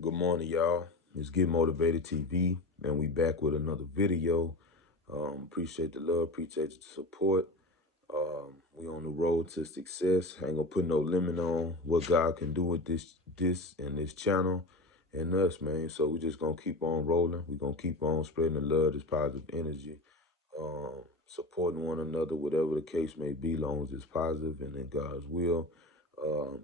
Good morning, y'all. It's Get Motivated TV, and we back with another video. Appreciate the love, appreciate the support. We on the road to success. I ain't gonna put no limit on what God can do with this and this channel and us, man. So we just gonna keep on rolling. We gonna keep on spreading the love, this positive energy, supporting one another, whatever the case may be, long as it's positive and in God's will. Um,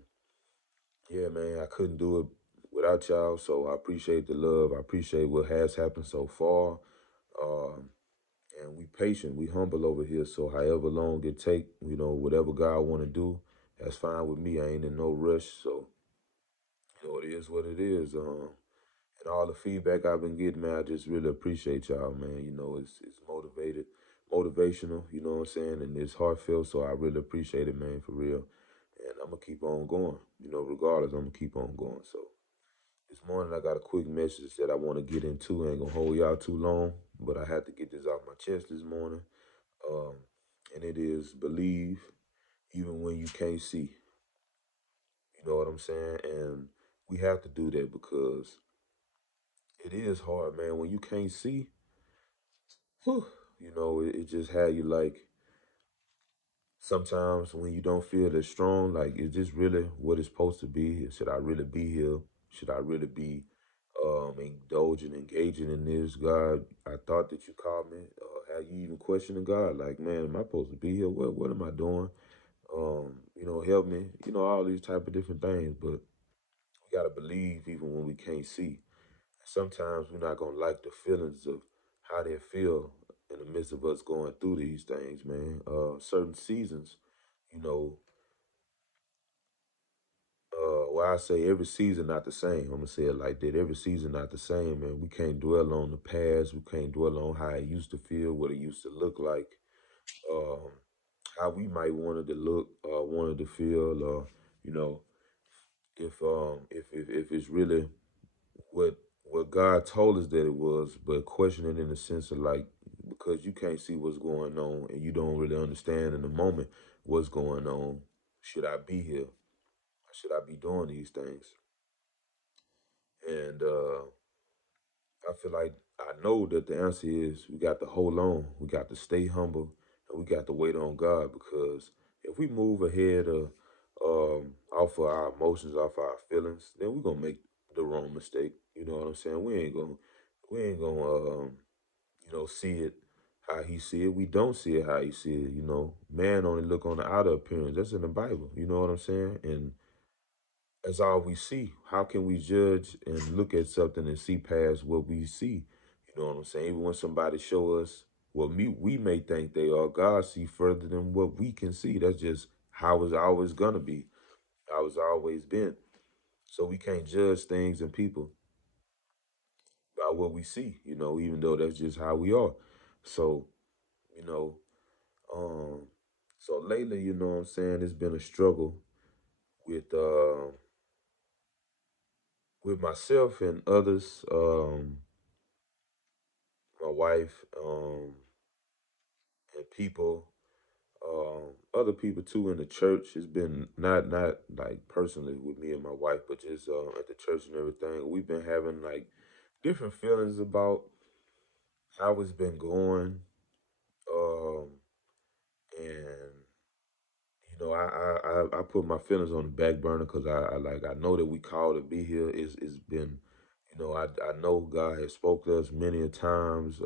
yeah, man, I couldn't do it without y'all. So I appreciate the love. I appreciate what has happened so far. Um, and we patient, we humble over here. So however long it take, whatever God want to do, that's fine with me. I ain't in no rush. So, it is what it is. And all the feedback I've been getting, man, I just really appreciate y'all, man. It's motivational, you know what I'm saying? And it's heartfelt. So I really appreciate it, man, for real. And I'm going to keep on going, regardless, I'm going to keep on going. So, this morning, I got a quick message that I want to get into. I ain't going to hold y'all too long, but I had to get this off my chest this morning. Um, and it is believe even when you can't see. You know what I'm saying? And we have to do that because it is hard, man. When you can't see, whew, it just had you like sometimes when you don't feel as strong, like is this really what it's supposed to be? Should I really be here? Should I really be indulging, engaging in this? God, I thought that you called me. Have you even questioning God? Like, man, am I supposed to be here? What am I doing? Help me. All these type of different things. But we gotta believe even when we can't see. Sometimes we're not gonna like the feelings of how they feel in the midst of us going through these things, man. Certain seasons, you know, well, I say every season not the same. I'm gonna say it like that. Every season not the same, man. We can't dwell on the past. We can't dwell on how it used to feel, what it used to look like, um, how we might wanted to look, wanted to feel, or you know, if it's really what God told us that it was, but questioning in the sense of like because you can't see what's going on and you don't really understand in the moment what's going on. Should I be here? Should I be doing these things? And I feel like I know that the answer is we got to hold on, we got to stay humble, and we got to wait on God because if we move ahead of off of our emotions, off our feelings, then we're gonna make the wrong mistake. You know what I'm saying? We ain't gonna see it how he see it. We don't see it how he see it. Man only look on the outer appearance. That's in the Bible. You know what I'm saying? And that's all we see. How can we judge and look at something and see past what we see? You know what I'm saying? Even when somebody show us what we may think they are, God see further than what we can see. That's just how it's always gonna be. How it's always been. So we can't judge things and people by what we see, even though that's just how we are. So, you know, um, so lately, you know what I'm saying, it's been a struggle with with myself and others. My wife, and people, other people too in the church. It's been not like personally with me and my wife, but just at the church and everything. We've been having like different feelings about how it's been going, um, and I put my feelings on the back burner because I know that we called to be here. It's been, I know God has spoke to us many a times.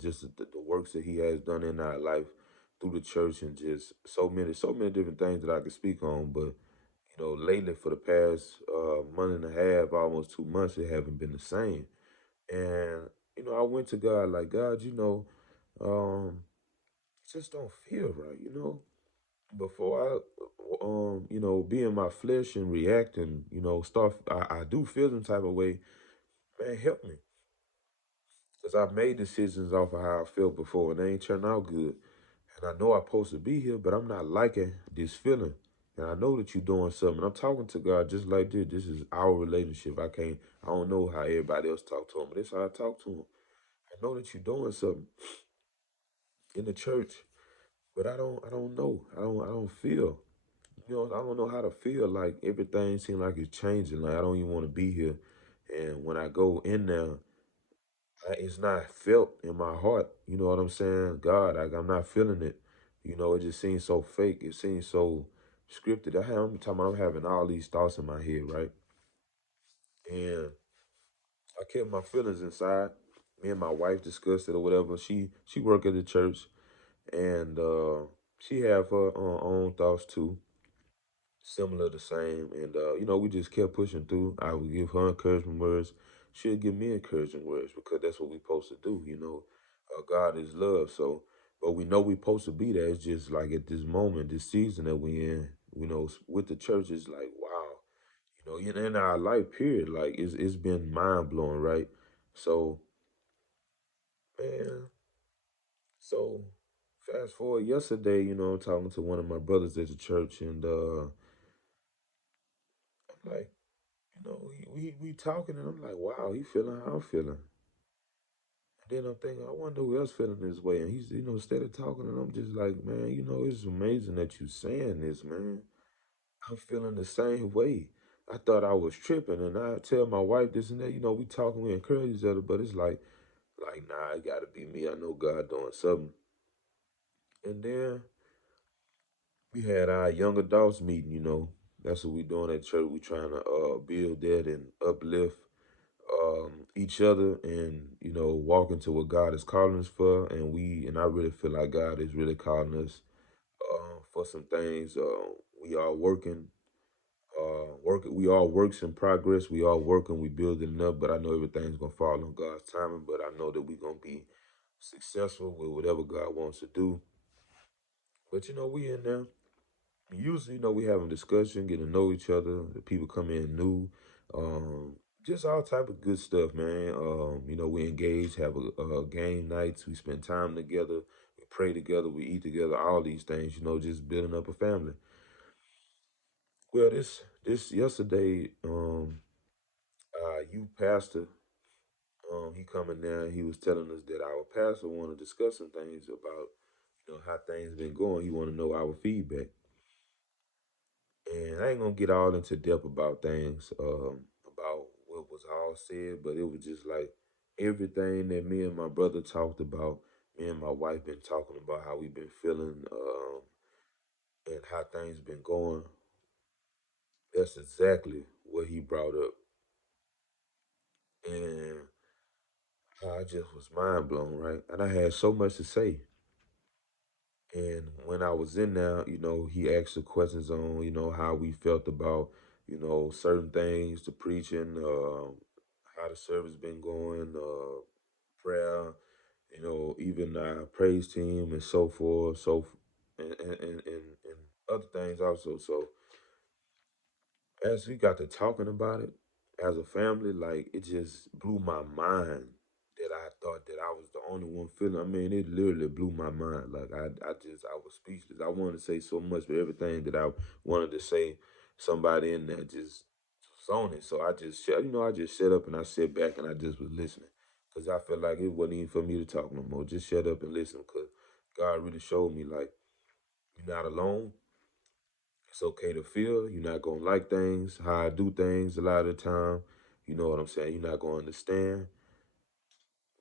Just the works that He has done in our life through the church and just so many different things that I could speak on. But lately for the past month and a half, almost 2 months, it haven't been the same. And I went to God like God, it just don't feel right, before I, be in my flesh and react and, start, I do feel some type of way, man, help me. Because I've made decisions off of how I felt before and they ain't turned out good. And I know I'm supposed to be here, but I'm not liking this feeling. And I know that you're doing something. I'm talking to God just like this. This is our relationship. I don't know how everybody else talk to him, but this how I talk to him. I know that you're doing something in the church, but I don't know. I don't feel. I don't know how to feel. Like everything seems like it's changing. Like I don't even want to be here. And when I go in there, it's not felt in my heart. You know what I'm saying? God, like I'm not feeling it. You know, it just seems so fake. It seems so scripted. I'm talking about I'm having all these thoughts in my head, right? And I kept my feelings inside. Me and my wife discussed it or whatever. She work at the church, and she have her own thoughts too, similar, the same. And you know, we just kept pushing through. I would give her encouragement words. She'll give me encouraging words because that's what we supposed to do. You know, God is love. So, but we know we supposed to be there. It's just like at this moment, this season that we in. You know, with the church, it's like wow. You know, in our life period, like it's been mind blowing, right? So, man, so fast forward yesterday, you know, I'm talking to one of my brothers at the church, and I'm like, you know, we talking, and I'm like, wow, he feeling how I'm feeling. And then I'm thinking, I wonder who else feeling this way. And he's, you know, instead of talking, and I'm just like, man, you know, it's amazing that you saying this, man. I'm feeling the same way. I thought I was tripping, and I tell my wife this and that. You know, we talking, we encourage each other, but it's like, nah, it gotta be me. I know God doing something. And then we had our young adults meeting. You know, that's what we doing at church. We trying to build that and uplift each other, and you know, walk into what God is calling us for. And I really feel like God is really calling us for some things. We are working. We all works in progress. We all working. We building up. But I know everything's gonna fall on God's timing. But I know that we gonna be successful with whatever God wants to do. But you know, we in there. Usually, you know, we having discussion, getting to know each other. The people come in new, um, just all type of good stuff, man. You know, we engage, have a game nights. We spend time together. We pray together. We eat together. All these things, you know, just building up a family. Well, this yesterday, you pastor, he coming down. He was telling us that our pastor want to discuss some things about, you know, how things been going. He want to know our feedback. And I ain't gonna get all into depth about things, about what was all said, but it was just like everything that me and my brother talked about. Me and my wife been talking about how we been feeling, and how things been going. That's exactly what he brought up, and I just was mind blown, right? And I had so much to say. And when I was in there, you know, he asked the questions on, you know, how we felt about, you know, certain things, the preaching, how the service been going, prayer, you know, even our praise team and so forth, and other things also. So as we got to talking about it as a family, like it just blew my mind that I thought that I was the only one feeling. I mean, it literally blew my mind. Like I was speechless. I wanted to say so much, but everything that I wanted to say, somebody in there just was on it. So I just, you know, I just shut up and I sat back and I just was listening, because I felt like it wasn't even for me to talk no more. Just shut up and listen, because God really showed me like you're not alone. It's okay to feel. You're not gonna like things, how I do things a lot of the time. You know what I'm saying? You're not gonna understand,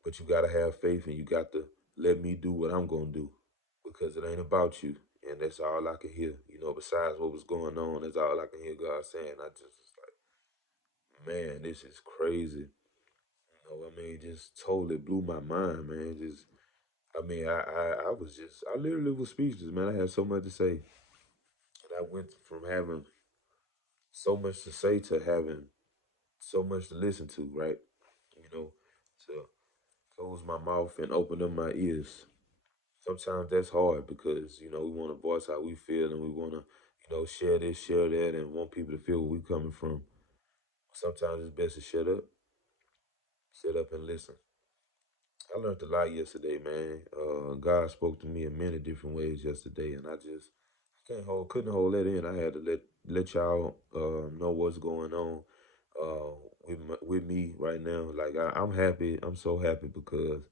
but you gotta have faith and you got to let me do what I'm gonna do, because it ain't about you. And that's all I can hear. You know, besides what was going on, that's all I can hear God saying. I just was like, man, this is crazy. You know, I mean, just totally blew my mind, man. Just, I mean, I was just, I literally was speechless, man. I had so much to say. And I went from having so much to say to having so much to listen to, right? You know, to close my mouth and open up my ears. Sometimes that's hard because, you know, we want to voice how we feel and we want to, you know, share this, share that, and want people to feel where we coming from. Sometimes it's best to shut up, sit up and listen. I learned a lot yesterday, man. God spoke to me in many different ways yesterday, and I just couldn't hold that in. I had to let y'all know what's going on uh, with me right now. Like I'm happy. I'm so happy because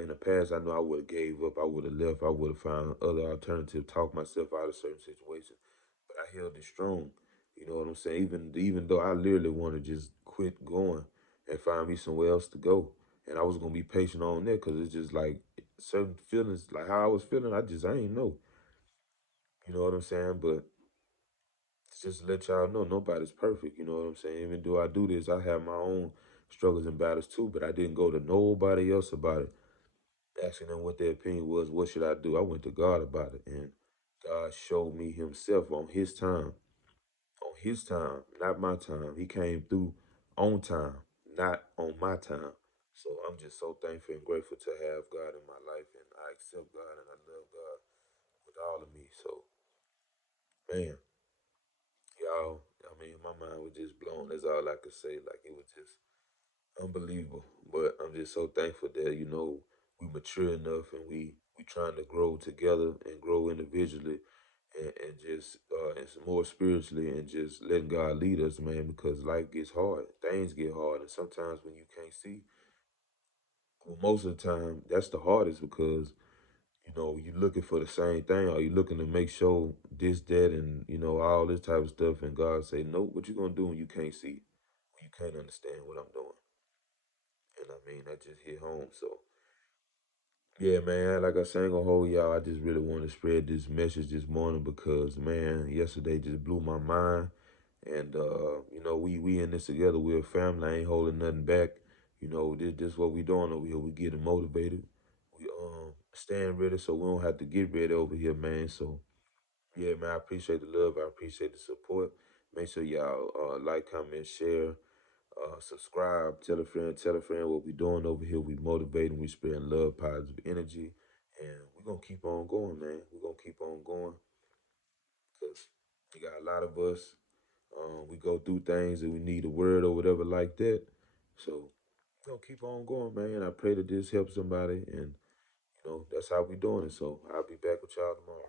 in the past I know I would have gave up. I would have left. I would have found other alternative, talk myself out of certain situations. But I held it strong. You know what I'm saying? Even though I literally want to just quit going. and find me somewhere else to go. And I was gonna be patient on that because it's just like certain feelings, like how I was feeling, I ain't know. You know what I'm saying? But it's just to let y'all know nobody's perfect. You know what I'm saying? Even though I do this, I have my own struggles and battles too. But I didn't go to nobody else about it, asking them what their opinion was. What should I do? I went to God about it, and God showed me Himself on His time. On His time, not my time. He came through on time, not on my time. So I'm just so thankful and grateful to have God in my life, and I accept God and I love God with all of me. So, man, y'all, I mean, my mind was just blown. That's all I could say. Like, it was just unbelievable. But I'm just so thankful that, we mature enough and we trying to grow together and grow individually and just and some more spiritually and just letting God lead us, man, because life gets hard. Things get hard. And sometimes when you can't see, well, most of the time, that's the hardest because you're looking for the same thing, or you're looking to make sure this, that, and all this type of stuff. And God say, nope, what you gonna do when you can't see, when you can't understand what I'm doing? And I mean, that just hit home. So yeah, man, like I said, I ain't gonna hold y'all. I just really want to spread this message this morning because man, yesterday just blew my mind. And we in this together. We're a family. I ain't holding nothing back. This what we doing over here. We getting motivated. We staying ready so we don't have to get ready over here, man. So yeah, man, I appreciate the love. I appreciate the support. Make sure y'all like, comment, share, subscribe, tell a friend what we doing over here. We motivating, we spreading love, positive energy, and we're gonna keep on going, man. We're gonna keep on going because we got a lot of us. We go through things and we need a word or whatever like that. So we're gonna keep on going, man. I pray that this helps somebody, and that's how we doing it. So I'll be back with y'all tomorrow.